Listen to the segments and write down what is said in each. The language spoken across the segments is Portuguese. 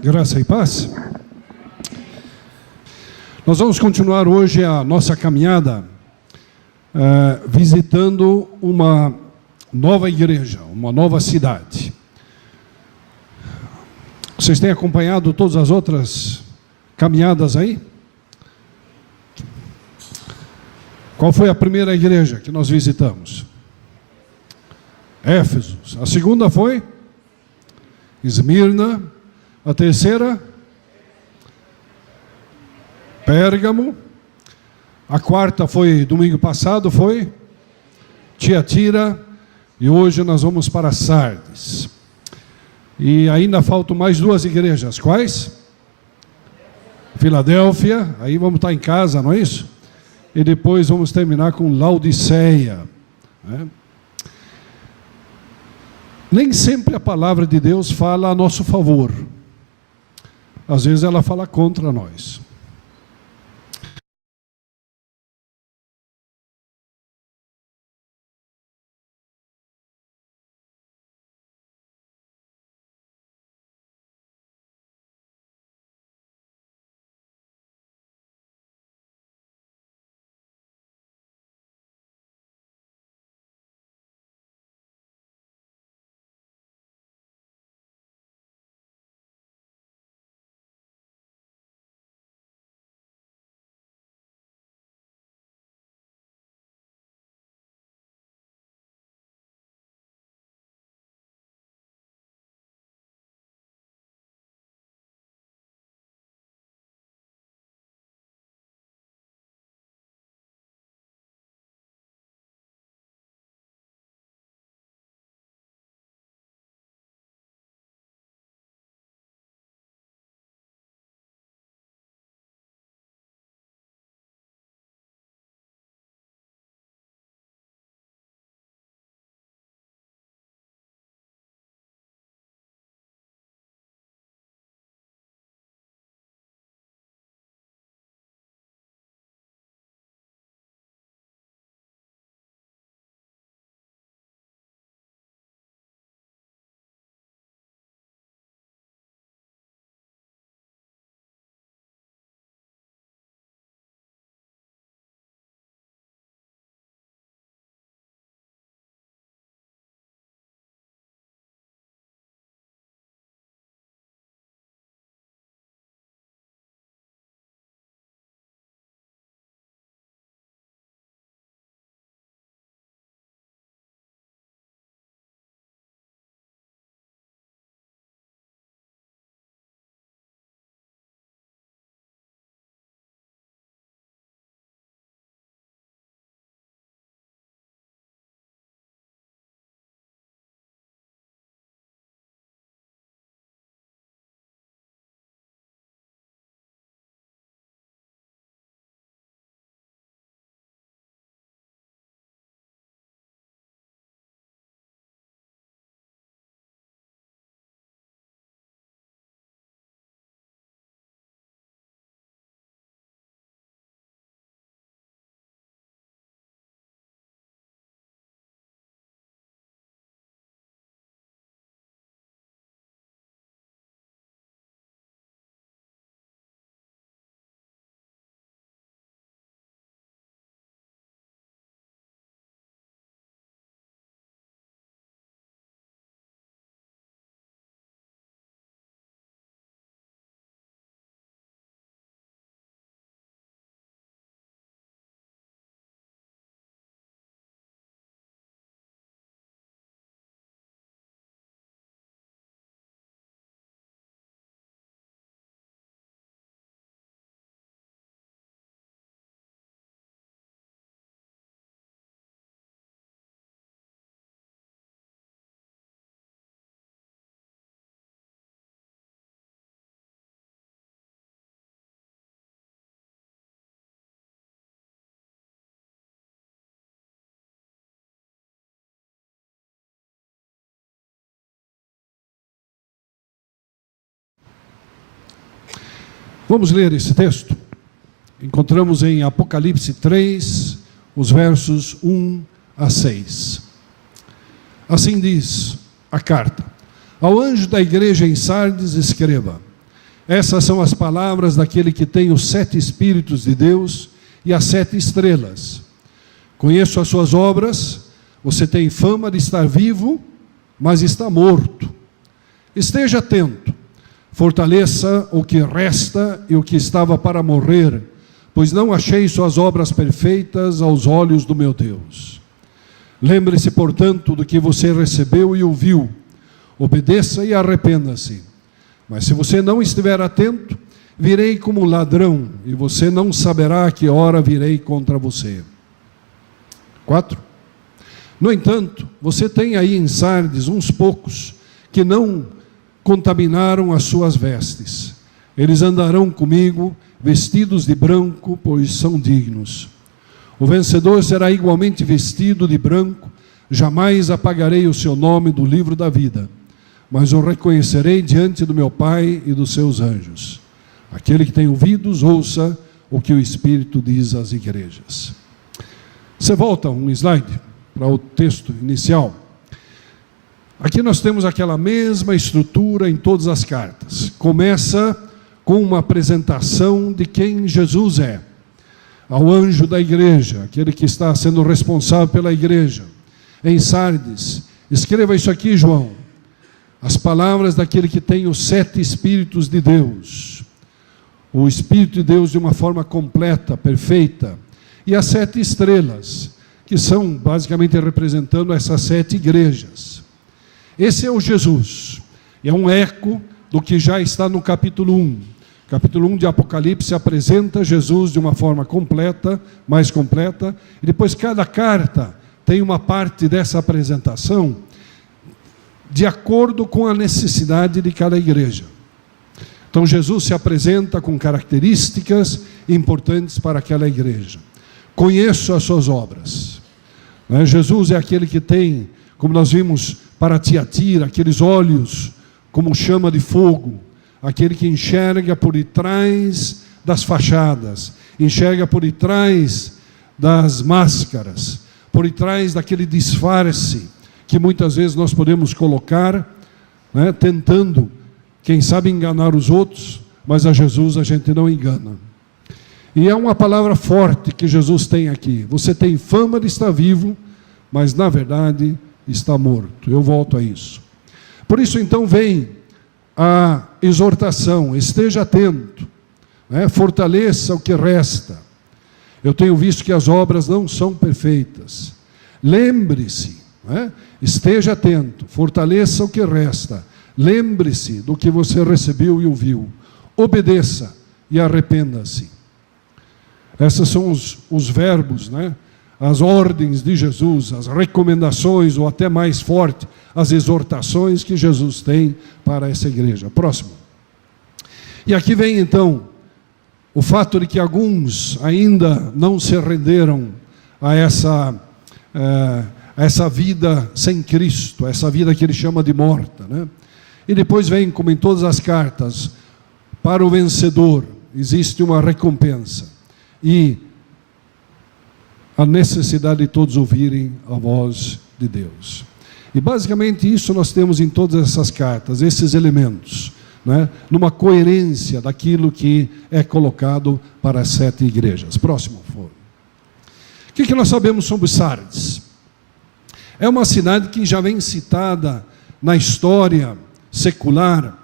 Graça e paz. Nós vamos continuar hoje a nossa caminhada visitando uma nova igreja, uma nova cidade. Vocês têm acompanhado todas as outras caminhadas aí? Qual foi a primeira igreja que nós visitamos? Éfeso. A segunda foi Esmirna. A terceira, Pérgamo. A quarta foi domingo passado, foi Tiatira. E hoje nós vamos para Sardes. E ainda faltam mais duas igrejas. Quais? Filadélfia. Aí vamos estar em casa, não é isso? E depois vamos terminar com Laodiceia, né? Nem sempre a palavra de Deus fala a nosso favor. Às vezes ela fala contra nós. Vamos ler esse texto. Encontramos em Apocalipse 3, os versos 1 a 6. Assim diz a carta: ao anjo da igreja em Sardes escreva: Essas são as palavras daquele que tem os 7 Espíritos de Deus e as 7 estrelas. Conheço as suas obras, você tem fama de estar vivo, mas está morto. Esteja atento, fortaleça o que resta e o que estava para morrer, pois não achei suas obras perfeitas aos olhos do meu Deus. Lembre-se, portanto, do que você recebeu e ouviu, obedeça e arrependa-se. Mas se você não estiver atento, virei como ladrão, e você não saberá a que hora virei contra você. 4. No entanto, você tem aí em Sardes uns poucos que não contaminaram as suas vestes. Eles andarão comigo vestidos de branco, pois são dignos. O vencedor será igualmente vestido de branco, jamais apagarei o seu nome do livro da vida, mas o reconhecerei diante do meu Pai e dos seus anjos. Aquele que tem ouvidos, ouça o que o Espírito diz às igrejas. Você volta um slide para o texto inicial. Aqui nós temos aquela mesma estrutura em todas as cartas. Começa com uma apresentação de quem Jesus é. Ao anjo da igreja, aquele que está sendo responsável pela igreja, em Sardes. Escreva isso aqui, João. As palavras daquele que tem os 7 Espíritos de Deus. O Espírito de Deus de uma forma completa, perfeita. E as 7 estrelas, que são basicamente representando essas 7 igrejas. Esse é o Jesus. É um eco do que já está no capítulo 1. Capítulo 1 de Apocalipse apresenta Jesus de uma forma completa, mais completa. E depois cada carta tem uma parte dessa apresentação de acordo com a necessidade de cada igreja. Então Jesus se apresenta com características importantes para aquela igreja. Conheço as suas obras. Jesus é aquele que tem, como nós vimos para Tiatira, aqueles olhos como chama de fogo, aquele que enxerga por detrás das fachadas, enxerga por detrás das máscaras, por detrás daquele disfarce que muitas vezes nós podemos colocar, tentando, quem sabe, enganar os outros, mas a Jesus a gente não engana. E é uma palavra forte que Jesus tem aqui. Você tem fama de estar vivo, mas na verdade está morto. Eu volto a isso. Por isso então vem a exortação, esteja atento, fortaleça o que resta. Eu tenho visto que as obras não são perfeitas. Lembre-se, esteja atento, fortaleça o que resta, lembre-se do que você recebeu e ouviu, obedeça e arrependa-se. Esses são os verbos, as ordens de Jesus, as recomendações, ou até mais forte, as exortações que Jesus tem para essa igreja. Próximo. E aqui vem então o fato de que alguns ainda não se renderam a essa vida sem Cristo, essa vida que ele chama de morta. E depois vem, como em todas as cartas, para o vencedor existe uma recompensa. E a necessidade de todos ouvirem a voz de Deus. E basicamente isso nós temos em todas essas cartas, esses elementos, numa coerência daquilo que é colocado para as 7 igrejas. Próximo, por favor. O que nós sabemos sobre Sardes? É uma cidade que já vem citada na história secular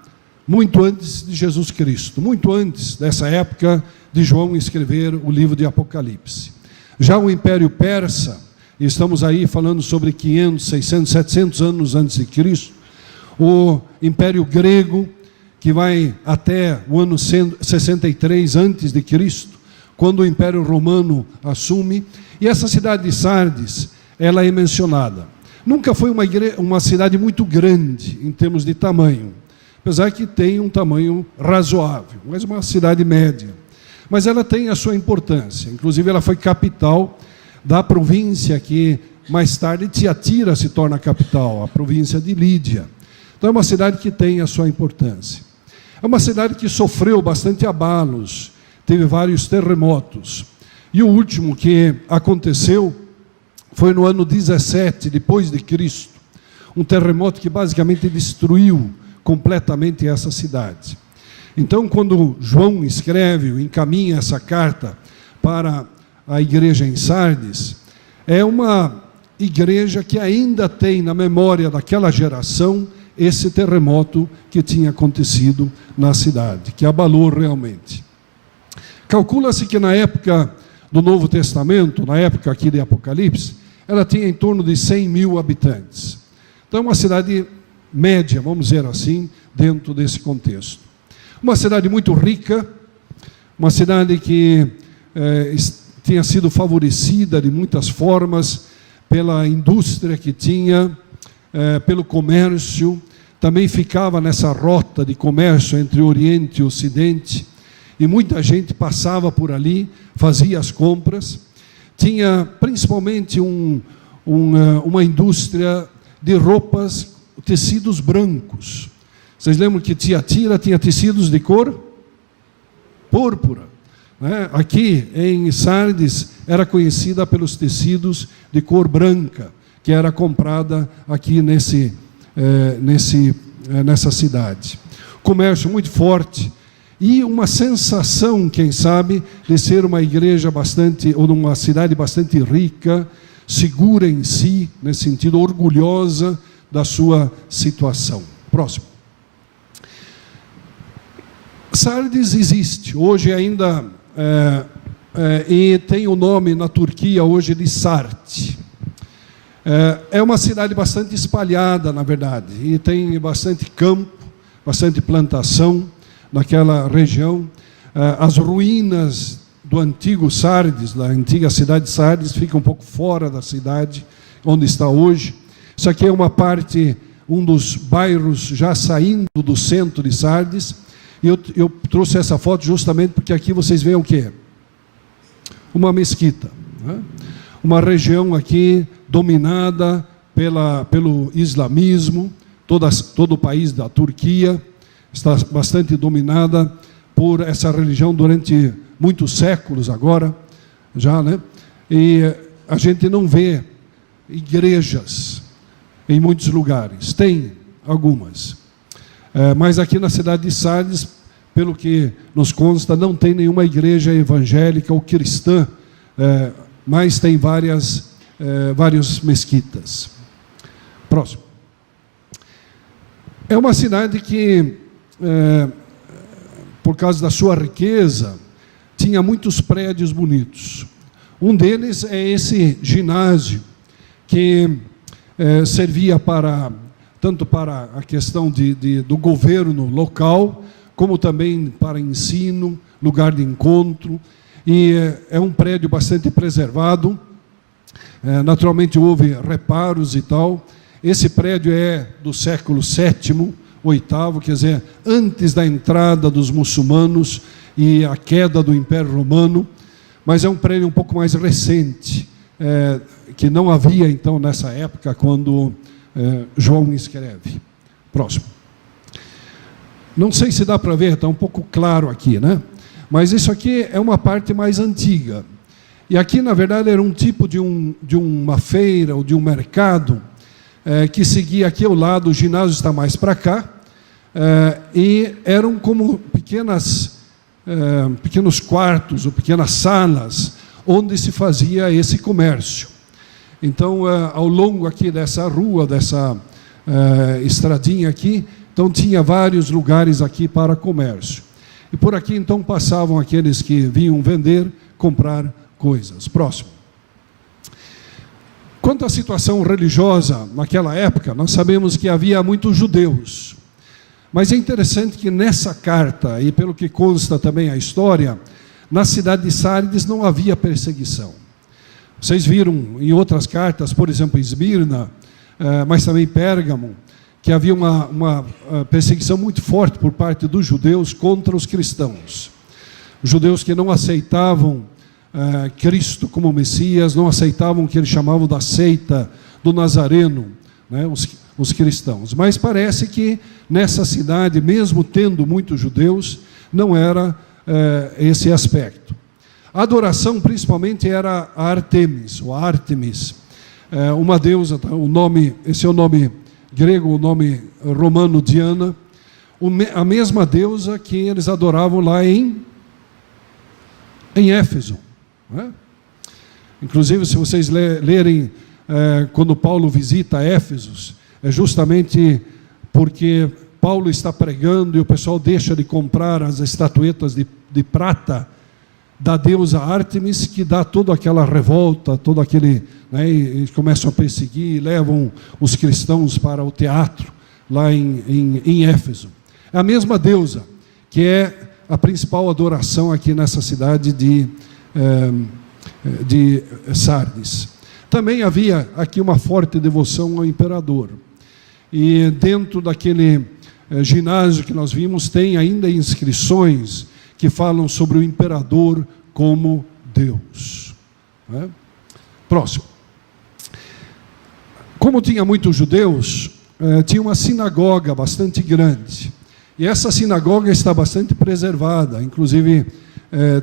muito antes de Jesus Cristo, muito antes dessa época de João escrever o livro de Apocalipse. Já o Império Persa, e estamos aí falando sobre 500, 600, 700 anos antes de Cristo, o Império Grego, que vai até o ano 63 antes de Cristo, quando o Império Romano assume, e essa cidade de Sardes, ela é mencionada. Nunca foi uma cidade muito grande em termos de tamanho, apesar que tem um tamanho razoável, mas uma cidade média. Mas ela tem a sua importância, inclusive ela foi capital da província que mais tarde Tiatira se torna capital, a província de Lídia. Então é uma cidade que tem a sua importância. É uma cidade que sofreu bastante abalos, teve vários terremotos. E o último que aconteceu foi no ano 17 depois de Cristo, um terremoto que basicamente destruiu completamente essa cidade. Então, quando João escreve, encaminha essa carta para a igreja em Sardes, é uma igreja que ainda tem na memória daquela geração esse terremoto que tinha acontecido na cidade, que abalou realmente. Calcula-se que na época do Novo Testamento, na época aqui de Apocalipse, ela tinha em torno de 100 mil habitantes. Então, uma cidade média, vamos dizer assim, dentro desse contexto. Uma cidade muito rica, uma cidade que tinha sido favorecida de muitas formas pela indústria que tinha, pelo comércio, também ficava nessa rota de comércio entre Oriente e Ocidente, e muita gente passava por ali, fazia as compras. Tinha principalmente uma indústria de roupas, tecidos brancos. Vocês lembram que Tiatira tinha tecidos de cor púrpura, né? Aqui em Sardes era conhecida pelos tecidos de cor branca, que era comprada aqui nessa cidade. Comércio muito forte e uma sensação, quem sabe, de ser uma igreja ou uma cidade bastante rica, segura em si, nesse sentido, orgulhosa da sua situação. Próximo. Sardes existe, hoje ainda, e tem o nome na Turquia hoje de Sarte. É uma cidade bastante espalhada, na verdade, e tem bastante campo, bastante plantação naquela região. As ruínas do antigo Sardes, da antiga cidade de Sardes, ficam um pouco fora da cidade, onde está hoje. Isso aqui é uma parte, um dos bairros já saindo do centro de Sardes. E eu trouxe essa foto justamente porque aqui vocês veem o quê? Uma mesquita, né? Uma região aqui dominada pelo islamismo, todo o país da Turquia está bastante dominada por essa religião durante muitos séculos agora, já, né? E a gente não vê igrejas em muitos lugares, tem algumas. Mas aqui na cidade de Sardes, pelo que nos consta, não tem nenhuma igreja evangélica ou cristã, mas tem várias mesquitas. Próximo. É uma cidade que, por causa da sua riqueza, tinha muitos prédios bonitos. Um deles é esse ginásio, que servia tanto para a questão do governo local, como também para ensino, lugar de encontro, e é um prédio bastante preservado. Naturalmente houve reparos e tal. Esse prédio é do século VII, VIII, quer dizer, antes da entrada dos muçulmanos e a queda do Império Romano, mas é um prédio um pouco mais recente, que não havia então nessa época quando João escreve. Próximo. Não sei se dá para ver, está um pouco claro aqui, né? Mas isso aqui é uma parte mais antiga. E aqui, na verdade, era um tipo de uma feira ou de um mercado que seguia aqui ao lado, o ginásio está mais para cá, e eram como pequenos quartos ou pequenas salas onde se fazia esse comércio. Então, ao longo aqui dessa rua, dessa estradinha aqui, então tinha vários lugares aqui para comércio. E por aqui, então, passavam aqueles que vinham vender, comprar coisas. Próximo. Quanto à situação religiosa naquela época, nós sabemos que havia muitos judeus. Mas é interessante que nessa carta, e pelo que consta também a história, na cidade de Sardes não havia perseguição. Vocês viram em outras cartas, por exemplo, Esmirna, mas também Pérgamo, que havia uma perseguição muito forte por parte dos judeus contra os cristãos. Os judeus que não aceitavam Cristo como Messias, não aceitavam o que eles chamavam da seita do Nazareno, né, os cristãos. Mas parece que nessa cidade, mesmo tendo muitos judeus, não era esse aspecto. A adoração principalmente era a Artemis, ou Ártemis, uma deusa, esse é o nome grego, o nome romano Diana, a mesma deusa que eles adoravam lá em Éfeso, né? Inclusive, se vocês lerem quando Paulo visita Éfeso, é justamente porque Paulo está pregando e o pessoal deixa de comprar as estatuetas de prata da deusa Ártemis, que dá toda aquela revolta, todo aquele, né, e começam a perseguir, levam os cristãos para o teatro lá em Éfeso. É a mesma deusa, que é a principal adoração aqui nessa cidade de Sardes. Também havia aqui uma forte devoção ao imperador. E dentro daquele ginásio que nós vimos, tem ainda inscrições que falam sobre o imperador como Deus, né? Próximo. Como tinha muitos judeus, tinha uma sinagoga bastante grande. E essa sinagoga está bastante preservada, inclusive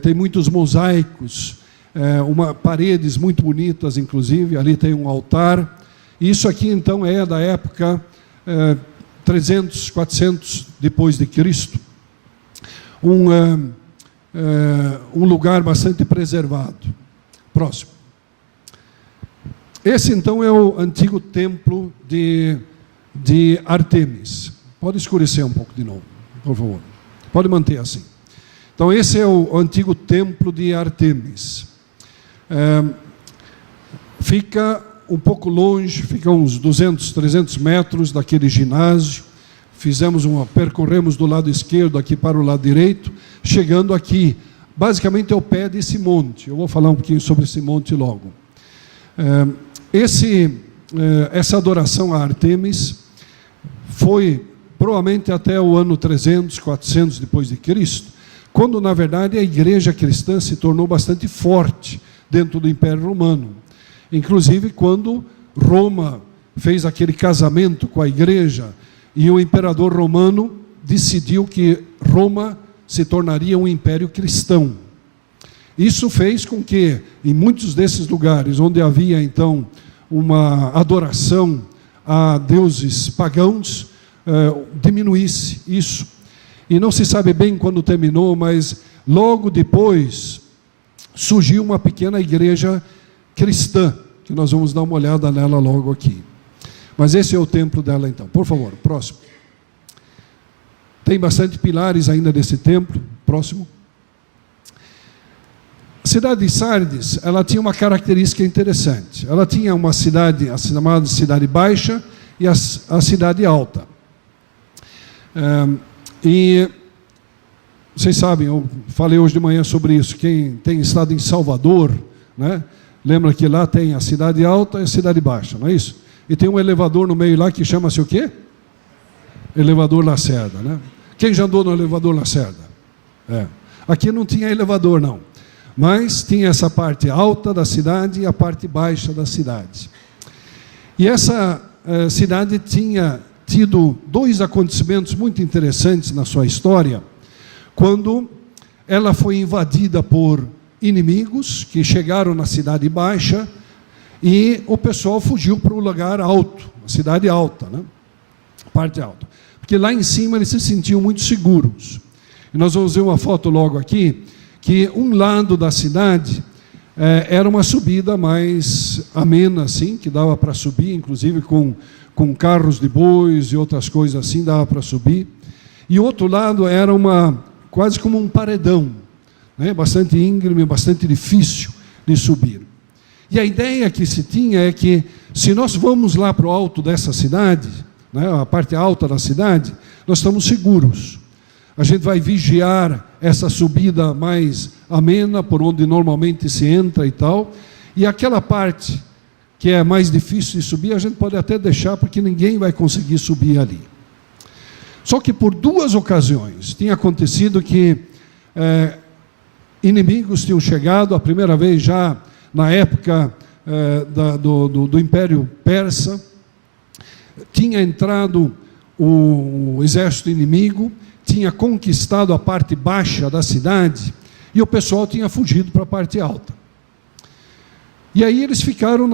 tem muitos mosaicos, paredes muito bonitas, inclusive, ali tem um altar. E isso aqui então é da época 300, 400 depois de Cristo. Um lugar bastante preservado. Próximo. Esse então é o antigo templo de Ártemis. Pode escurecer um pouco de novo, por favor. Pode manter assim. Então esse é o antigo templo de Ártemis. Fica um pouco longe, fica uns 200, 300 metros daquele ginásio. Percorremos do lado esquerdo aqui para o lado direito, chegando aqui, basicamente ao pé desse monte. Eu vou falar um pouquinho sobre esse monte logo. Essa adoração a Ártemis foi provavelmente até o ano 300, 400 depois de Cristo, quando na verdade a igreja cristã se tornou bastante forte dentro do Império Romano. Inclusive quando Roma fez aquele casamento com a igreja, e o imperador romano decidiu que Roma se tornaria um império cristão. Isso fez com que, em muitos desses lugares onde havia então uma adoração a deuses pagãos, diminuísse isso. E não se sabe bem quando terminou, mas logo depois surgiu uma pequena igreja cristã, que nós vamos dar uma olhada nela logo aqui. Mas esse é o templo dela então. Por favor, próximo. Tem bastante pilares ainda desse templo. Próximo. A cidade de Sardes, ela tinha uma característica interessante. Ela tinha uma cidade, a chamada cidade baixa e a cidade alta. E vocês sabem, eu falei hoje de manhã sobre isso. Quem tem estado em Salvador, né, lembra que lá tem a cidade alta e a cidade baixa, não é isso? E tem um elevador no meio lá que chama-se o quê? Elevador Lacerda, né? Quem já andou no elevador Lacerda? Aqui não tinha elevador, não. Mas tinha essa parte alta da cidade e a parte baixa da cidade. E essa cidade tinha tido dois acontecimentos muito interessantes na sua história, quando ela foi invadida por inimigos que chegaram na cidade baixa, e o pessoal fugiu para o lugar alto, a cidade alta, né? Parte alta. Porque lá em cima eles se sentiam muito seguros. E nós vamos ver uma foto logo aqui, que um lado da cidade era uma subida mais amena, assim, que dava para subir, inclusive com carros de bois e outras coisas assim, dava para subir. E o outro lado era quase como um paredão, né? Bastante íngreme, bastante difícil de subir. E a ideia que se tinha é que, se nós vamos lá para o alto dessa cidade, né, a parte alta da cidade, nós estamos seguros. A gente vai vigiar essa subida mais amena, por onde normalmente se entra e tal, e aquela parte que é mais difícil de subir, a gente pode até deixar, porque ninguém vai conseguir subir ali. Só que por duas ocasiões tinha acontecido que inimigos tinham chegado, a primeira vez já na época do Império Persa, tinha entrado o exército inimigo, tinha conquistado a parte baixa da cidade, e o pessoal tinha fugido para a parte alta. E aí eles ficaram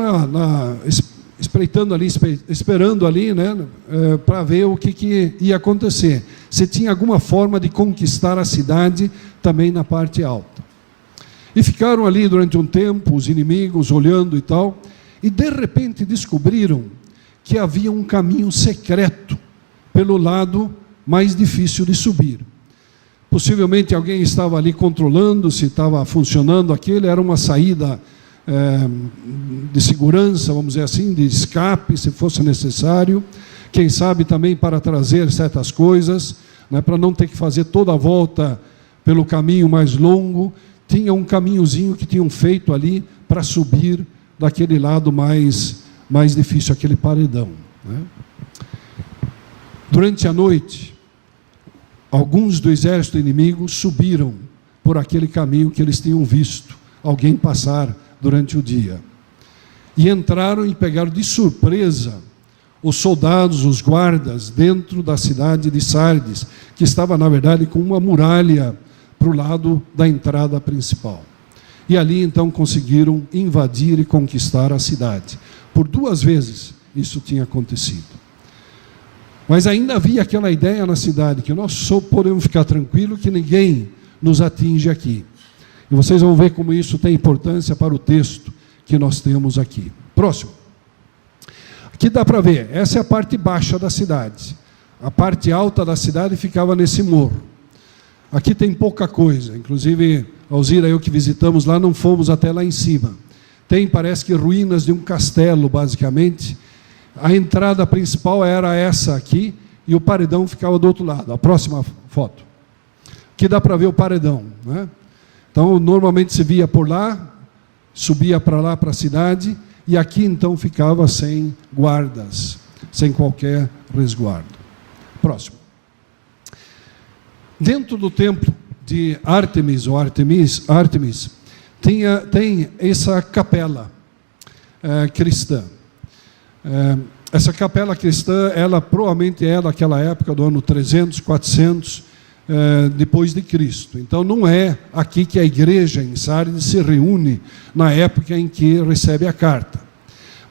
espreitando ali, esperando ali, né, para ver o que ia acontecer. Se tinha alguma forma de conquistar a cidade também na parte alta. E ficaram ali durante um tempo, os inimigos, olhando e tal, e de repente descobriram que havia um caminho secreto pelo lado mais difícil de subir. Possivelmente alguém estava ali controlando se estava funcionando aquilo, era uma saída de segurança, vamos dizer assim, de escape, se fosse necessário, quem sabe também para trazer certas coisas, né, para não ter que fazer toda a volta pelo caminho mais longo. Tinha um caminhozinho que tinham feito ali para subir daquele lado mais difícil, aquele paredão, né? Durante a noite, alguns do exército inimigo subiram por aquele caminho que eles tinham visto alguém passar durante o dia. E entraram e pegaram de surpresa os soldados, os guardas, dentro da cidade de Sardes, que estava, na verdade, com uma muralha para o lado da entrada principal. E ali, então, conseguiram invadir e conquistar a cidade. Por 2 vezes isso tinha acontecido. Mas ainda havia aquela ideia na cidade, que nós só podemos ficar tranquilos que ninguém nos atinge aqui. E vocês vão ver como isso tem importância para o texto que nós temos aqui. Próximo. Aqui dá para ver, essa é a parte baixa da cidade. A parte alta da cidade ficava nesse morro. Aqui tem pouca coisa, inclusive Alzira e eu que visitamos lá, não fomos até lá em cima. Tem, parece que, ruínas de um castelo, basicamente. A entrada principal era essa aqui, e o paredão ficava do outro lado. A próxima foto. Aqui dá para ver o paredão, né? Então, normalmente se via por lá, subia para lá, para a cidade, e aqui então ficava sem guardas, sem qualquer resguardo. Próximo. Dentro do templo de Ártemis, ou Artemis, tem essa capela cristã. Essa capela cristã, ela provavelmente é daquela época, do ano 300, 400, depois de Cristo. Então, não é aqui que a igreja em Sardes se reúne na época em que recebe a carta.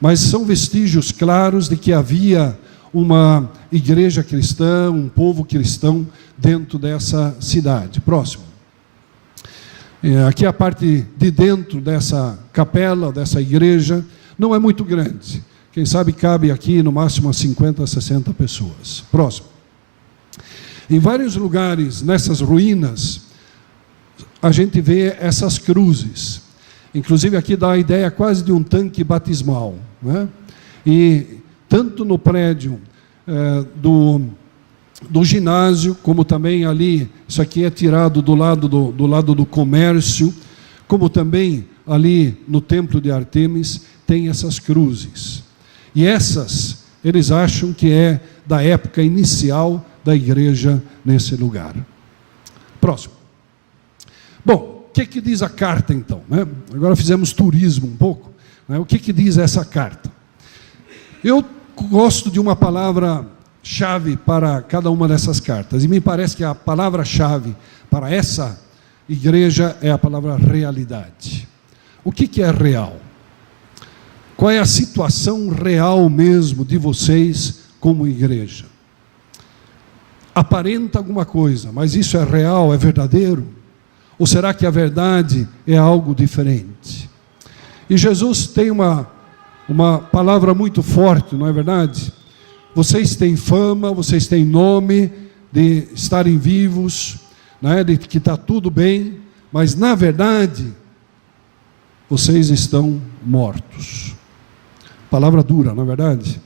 Mas são vestígios claros de que havia uma igreja cristã, um povo cristão dentro dessa cidade. Próximo. Aqui a parte de dentro dessa capela, dessa igreja, não é muito grande. Quem sabe cabe aqui no máximo umas 50, 60 pessoas. Próximo. Em vários lugares, nessas ruínas, a gente vê essas cruzes. Inclusive aqui dá a ideia quase de um tanque batismal, né? E tanto no prédio do ginásio, como também ali, isso aqui é tirado do lado do comércio, como também ali no templo de Ártemis, tem essas cruzes. E essas, eles acham que é da época inicial da igreja nesse lugar. Próximo. Bom, o que diz a carta então, né? Agora fizemos turismo um pouco, né? O que diz essa carta? Eu gosto de uma palavra-chave para cada uma dessas cartas, e me parece que a palavra-chave para essa igreja é a palavra realidade. O que é real? Qual é a situação real mesmo de vocês como igreja? Aparenta alguma coisa, mas isso é real, é verdadeiro? Ou será que a verdade é algo diferente? E Jesus tem uma palavra muito forte, não é verdade? Vocês têm fama, vocês têm nome de estarem vivos, né, de que está tudo bem, mas na verdade, vocês estão mortos. Palavra dura, não é verdade?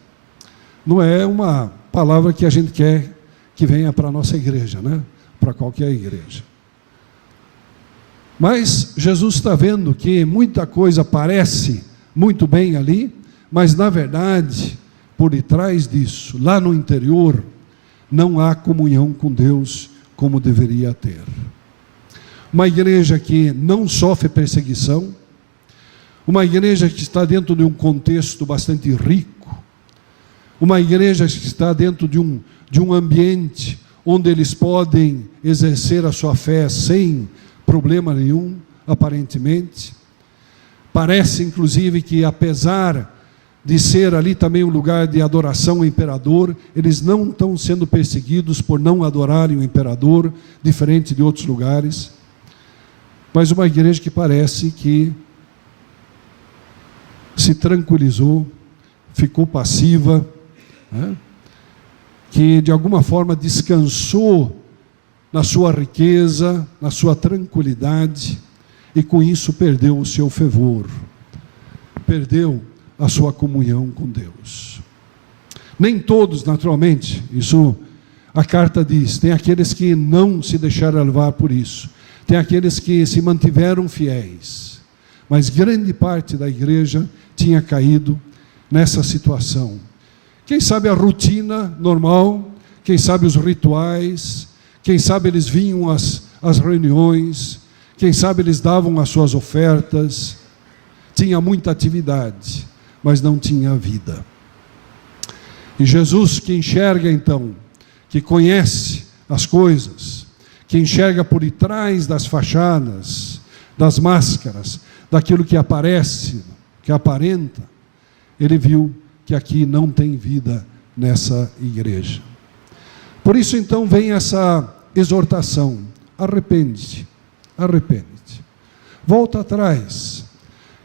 Não é uma palavra que a gente quer que venha para a nossa igreja, né? Para qualquer igreja. Mas Jesus está vendo que muita coisa parece muito bem ali, mas na verdade, por detrás disso, lá no interior, não há comunhão com Deus como deveria ter. Uma igreja que não sofre perseguição, uma igreja que está dentro de um contexto bastante rico, uma igreja que está dentro de um ambiente onde eles podem exercer a sua fé sem problema nenhum, aparentemente. Parece, inclusive, que apesar de ser ali também um lugar de adoração ao imperador, eles não estão sendo perseguidos por não adorarem o imperador, diferente de outros lugares, mas uma igreja que parece que se tranquilizou, ficou passiva, né? Que de alguma forma descansou na sua riqueza, na sua tranquilidade, e com isso perdeu o seu fervor, perdeu a sua comunhão com Deus. Nem todos, naturalmente, isso a carta diz, tem aqueles que não se deixaram levar por isso, tem aqueles que se mantiveram fiéis, mas grande parte da igreja tinha caído nessa situação. Quem sabe a rotina normal, quem sabe os rituais, quem sabe eles vinham às reuniões, quem sabe eles davam as suas ofertas, tinha muita atividade, mas não tinha vida. E Jesus, que enxerga então, que conhece as coisas, que enxerga por detrás das fachadas, das máscaras, daquilo que aparece, que aparenta, ele viu que aqui não tem vida nessa igreja. Por isso então vem essa exortação: arrepende-te, arrepende-te, volta atrás.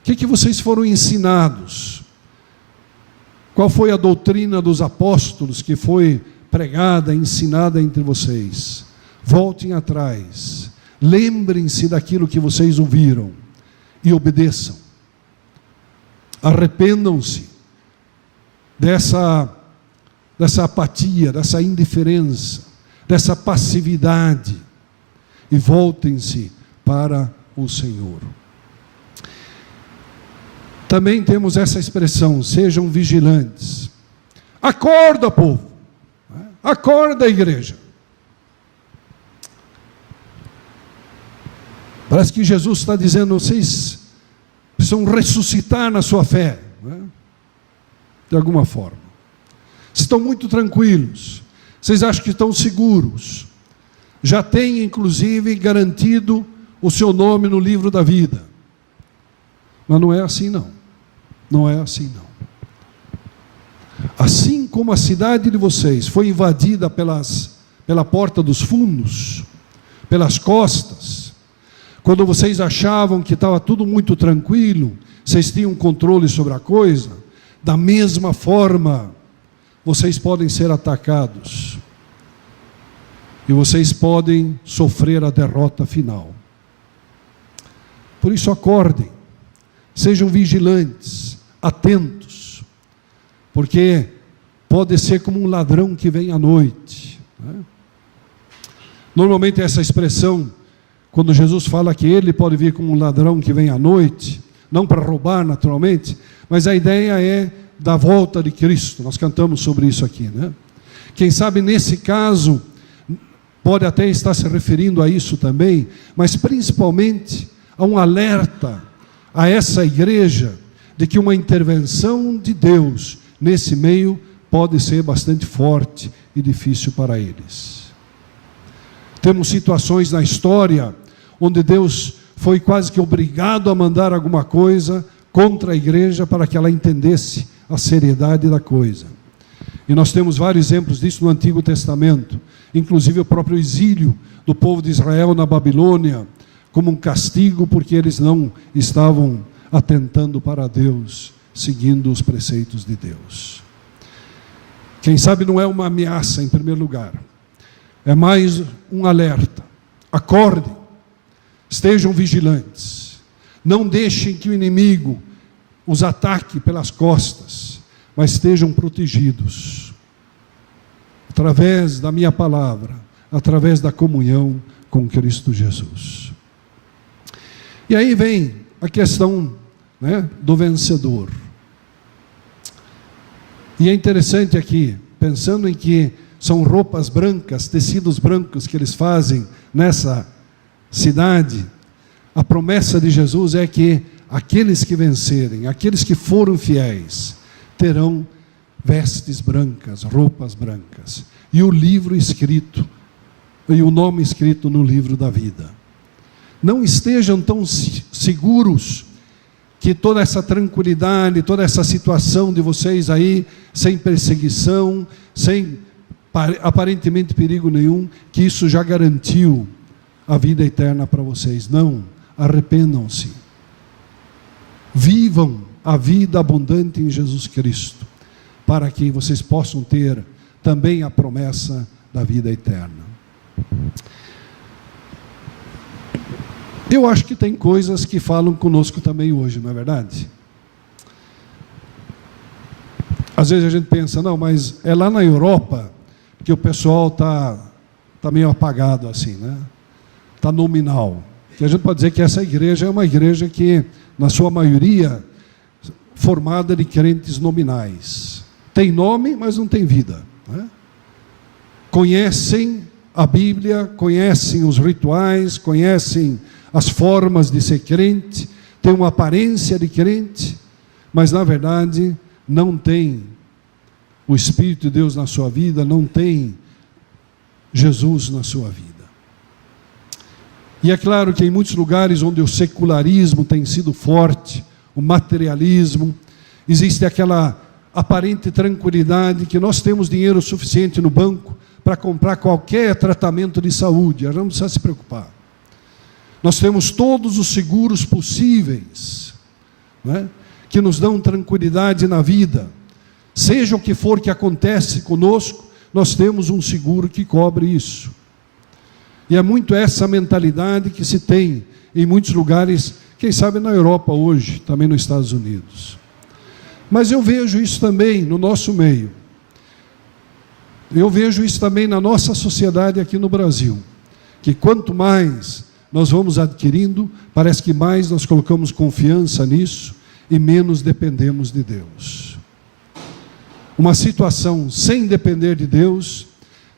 O que vocês foram ensinados? Qual foi a doutrina dos apóstolos que foi pregada, ensinada entre vocês? Voltem atrás, lembrem-se daquilo que vocês ouviram e obedeçam. Arrependam-se dessa apatia, dessa indiferença, dessa passividade, e voltem-se para o Senhor. Também temos essa expressão: sejam vigilantes. Acorda, povo, acorda, igreja. Parece que Jesus está dizendo: vocês precisam ressuscitar na sua fé, de alguma forma. Vocês estão muito tranquilos, vocês acham que estão seguros, já têm inclusive garantido o seu nome no livro da vida, mas não é assim não, não é assim não. Assim como a cidade de vocês foi invadida pela porta dos fundos, pelas costas, quando vocês achavam que estava tudo muito tranquilo, vocês tinham controle sobre a coisa, da mesma forma, vocês podem ser atacados, e vocês podem sofrer a derrota final. Por isso acordem, sejam vigilantes, atentos, porque pode ser como um ladrão que vem à noite, Normalmente essa expressão, quando Jesus fala que ele pode vir como um ladrão que vem à noite, não para roubar naturalmente, mas a ideia é da volta de Cristo. Nós cantamos sobre isso aqui, Quem sabe nesse caso pode até estar se referindo a isso também, mas principalmente a um alerta a essa igreja de que uma intervenção de Deus nesse meio pode ser bastante forte e difícil para eles. Temos situações na história onde Deus foi quase que obrigado a mandar alguma coisa contra a igreja para que ela entendesse a seriedade da coisa. E nós temos vários exemplos disso no Antigo Testamento, inclusive o próprio exílio do povo de Israel na Babilônia, como um castigo porque eles não estavam atentando para Deus, seguindo os preceitos de Deus. Quem sabe não é uma ameaça em primeiro lugar, é mais um alerta. Acordem, estejam vigilantes, não deixem que o inimigo os ataque pelas costas, mas estejam protegidos, através da minha palavra, através da comunhão com Cristo Jesus. E aí vem a questão do vencedor. E é interessante aqui, pensando em que são roupas brancas, tecidos brancos que eles fazem nessa cidade, a promessa de Jesus é que aqueles que vencerem, aqueles que foram fiéis, terão vestes brancas, roupas brancas, e o livro escrito, e o nome escrito no livro da vida. Não estejam tão seguros que toda essa tranquilidade, toda essa situação de vocês aí, sem perseguição, sem aparentemente perigo nenhum, que isso já garantiu a vida eterna para vocês. Não, arrependam-se. Vivam a vida abundante em Jesus Cristo, para que vocês possam ter também a promessa da vida eterna. Eu acho que tem coisas que falam conosco também hoje, não é verdade? Às vezes a gente pensa, não, mas é lá na Europa que o pessoal está meio apagado assim, né? Está nominal. Que a gente pode dizer que essa igreja é uma igreja que, na sua maioria, formada de crentes nominais. Tem nome, mas não tem vida, né? Conhecem a Bíblia, conhecem os rituais, conhecem as formas de ser crente, tem uma aparência de crente, mas na verdade não tem o Espírito de Deus na sua vida, não tem Jesus na sua vida. E é claro que em muitos lugares onde o secularismo tem sido forte, o materialismo, existe aquela aparente tranquilidade que nós temos dinheiro suficiente no banco para comprar qualquer tratamento de saúde, a gente não precisa se preocupar. Nós temos todos os seguros possíveis, né, que nos dão tranquilidade na vida. Seja o que for que acontece conosco, nós temos um seguro que cobre isso. E é muito essa mentalidade que se tem em muitos lugares, quem sabe na Europa hoje, também nos Estados Unidos. Mas eu vejo isso também no nosso meio. Eu vejo isso também na nossa sociedade aqui no Brasil, que quanto mais nós vamos adquirindo, parece que mais nós colocamos confiança nisso e menos dependemos de Deus. Uma situação sem depender de Deus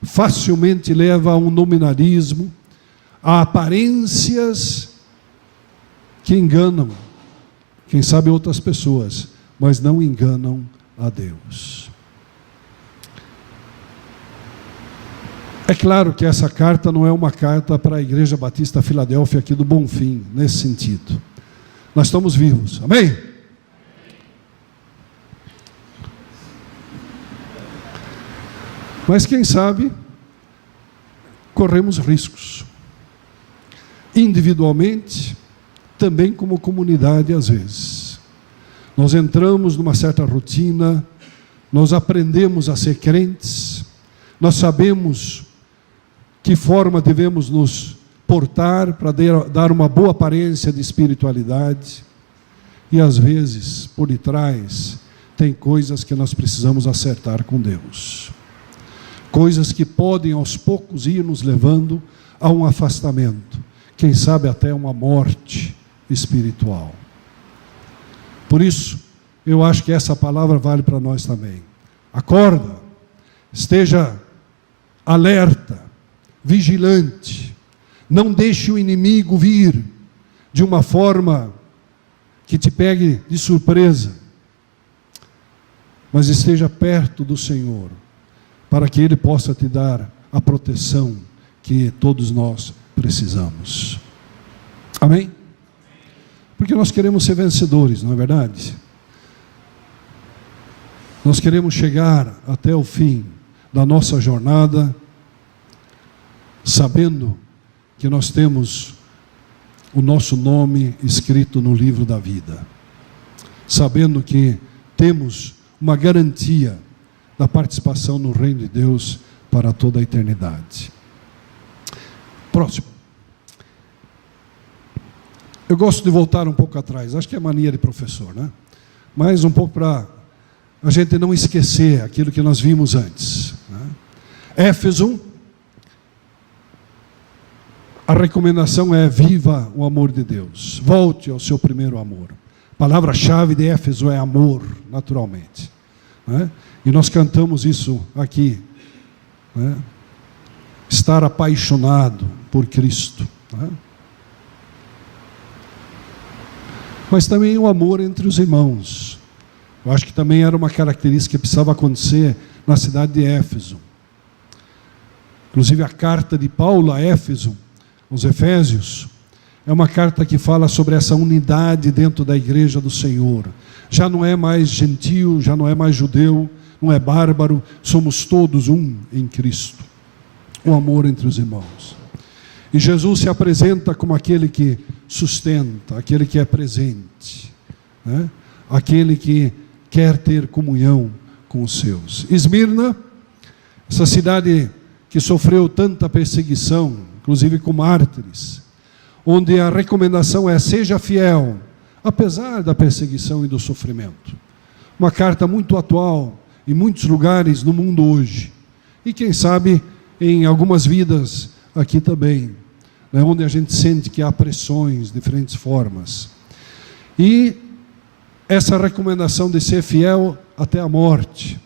facilmente leva a um nominalismo, a aparências que enganam, quem sabe outras pessoas, mas não enganam a Deus. É claro que essa carta não é uma carta para a Igreja Batista Filadélfia aqui do Bonfim, nesse sentido. Nós estamos vivos, amém? Mas quem sabe, corremos riscos. Individualmente, também como comunidade às vezes. Nós entramos numa certa rotina, nós aprendemos a ser crentes, nós sabemos que forma devemos nos portar para dar uma boa aparência de espiritualidade, e às vezes, por detrás, tem coisas que nós precisamos acertar com Deus. Coisas que podem aos poucos ir nos levando a um afastamento, quem sabe até uma morte espiritual. Por isso, eu acho que essa palavra vale para nós também. Acorda, esteja alerta, vigilante, não deixe o inimigo vir de uma forma que te pegue de surpresa, mas esteja perto do Senhor, para que Ele possa te dar a proteção que todos nós precisamos. Amém? Porque nós queremos ser vencedores, não é verdade? Nós queremos chegar até o fim da nossa jornada, sabendo que nós temos o nosso nome escrito no livro da vida, sabendo que temos uma garantia da participação no reino de Deus para toda a eternidade. Próximo. Eu gosto de voltar um pouco atrás, acho que é mania de professor, né? Mas um pouco para a gente não esquecer aquilo que nós vimos antes, né? Éfeso, a recomendação é: viva o amor de Deus, volte ao seu primeiro amor. A palavra-chave de Éfeso é amor, naturalmente, né? E nós cantamos isso aqui, né? Estar apaixonado por Cristo, né? Mas também o amor entre os irmãos. Eu acho que também era uma característica que precisava acontecer na cidade de Éfeso. Inclusive a carta de Paulo a Éfeso, aos Efésios, é uma carta que fala sobre essa unidade dentro da igreja do Senhor. Já não é mais gentio, já não é mais judeu, não é bárbaro, somos todos um em Cristo. O amor entre os irmãos. E Jesus se apresenta como aquele que sustenta, aquele que é presente, né? Aquele que quer ter comunhão com os seus. Esmirna, essa cidade que sofreu tanta perseguição, inclusive com mártires, onde a recomendação é: seja fiel, apesar da perseguição e do sofrimento. Uma carta muito atual em muitos lugares no mundo hoje, e quem sabe em algumas vidas aqui também, né, onde a gente sente que há pressões de diferentes formas. E essa recomendação de ser fiel até a morte.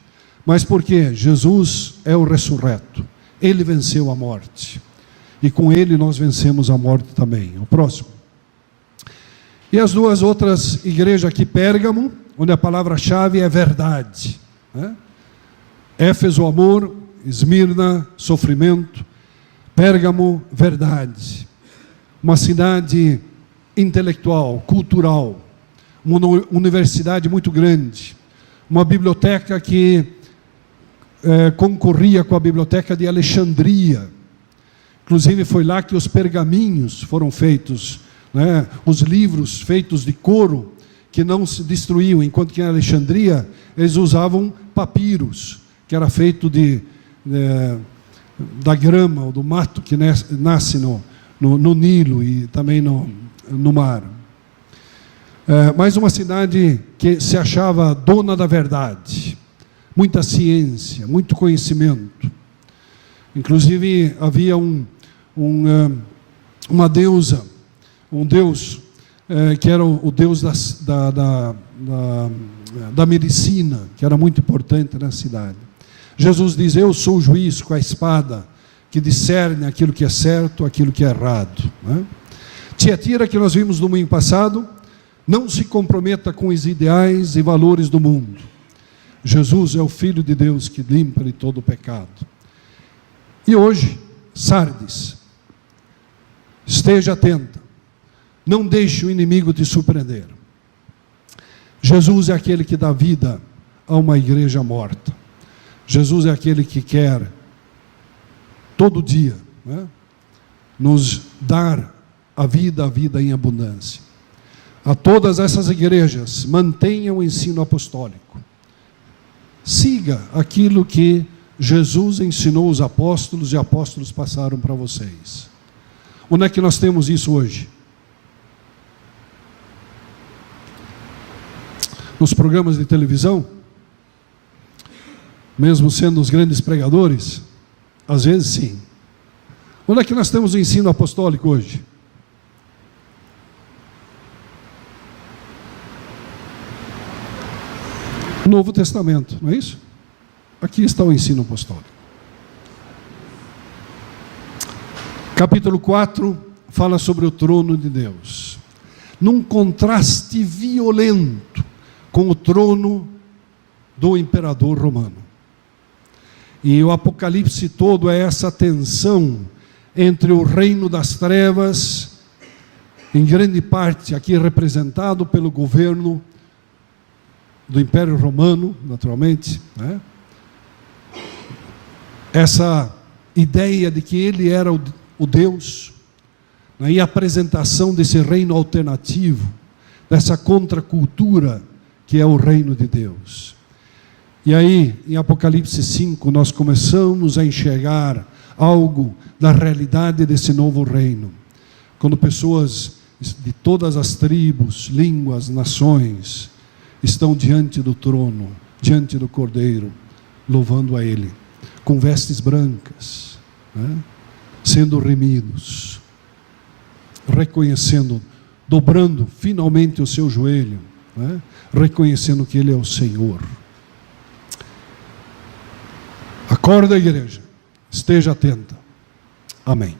Mas por quê? Jesus é o ressurreto. Ele venceu a morte. E com ele nós vencemos a morte também. O próximo. E as duas outras igrejas aqui, Pérgamo, onde a palavra-chave é verdade, né? Éfeso, amor; Esmirna, sofrimento; Pérgamo, verdade. Uma cidade intelectual, cultural, uma universidade muito grande, uma biblioteca que concorria com a biblioteca de Alexandria. Inclusive foi lá que os pergaminhos foram feitos, né? Os livros feitos de couro que não se destruíam, enquanto que em Alexandria eles usavam papiros, que era feito da grama ou do mato que nasce no Nilo e também no mar. Mais uma cidade que se achava dona da verdade, muita ciência, muito conhecimento. Inclusive havia uma deusa, um deus que era o deus da medicina, que era muito importante na cidade. Jesus diz: eu sou o juiz com a espada, que discerne aquilo que é certo, aquilo que é errado, né? Tiatira, que nós vimos no domingo passado, não se comprometa com os ideais e valores do mundo. Jesus é o Filho de Deus que limpa de todo o pecado. E hoje, Sardes, esteja atenta, não deixe o inimigo te surpreender. Jesus é aquele que dá vida a uma igreja morta. Jesus é aquele que quer, todo dia, né, nos dar a vida em abundância. A todas essas igrejas, mantenham o ensino apostólico. Siga aquilo que Jesus ensinou os apóstolos e apóstolos passaram para vocês. Onde é que nós temos isso hoje? Nos programas de televisão? Mesmo sendo os grandes pregadores? Às vezes sim. Onde é que nós temos o ensino apostólico hoje? Novo Testamento, não é isso? Aqui está o ensino apostólico. Capítulo 4 fala sobre o trono de Deus, num contraste violento com o trono do imperador romano. E o Apocalipse todo é essa tensão entre o reino das trevas, em grande parte aqui representado pelo governo do Império Romano, naturalmente, né? Essa ideia de que ele era o Deus, né? E a apresentação desse reino alternativo, dessa contracultura que é o reino de Deus. E aí, em Apocalipse 5, nós começamos a enxergar algo da realidade desse novo reino, quando pessoas de todas as tribos, línguas, nações estão diante do trono, diante do Cordeiro, louvando a Ele, com vestes brancas, né? Sendo remidos, reconhecendo, dobrando finalmente o seu joelho, né? Reconhecendo que Ele é o Senhor. Acorda, igreja, esteja atenta. Amém.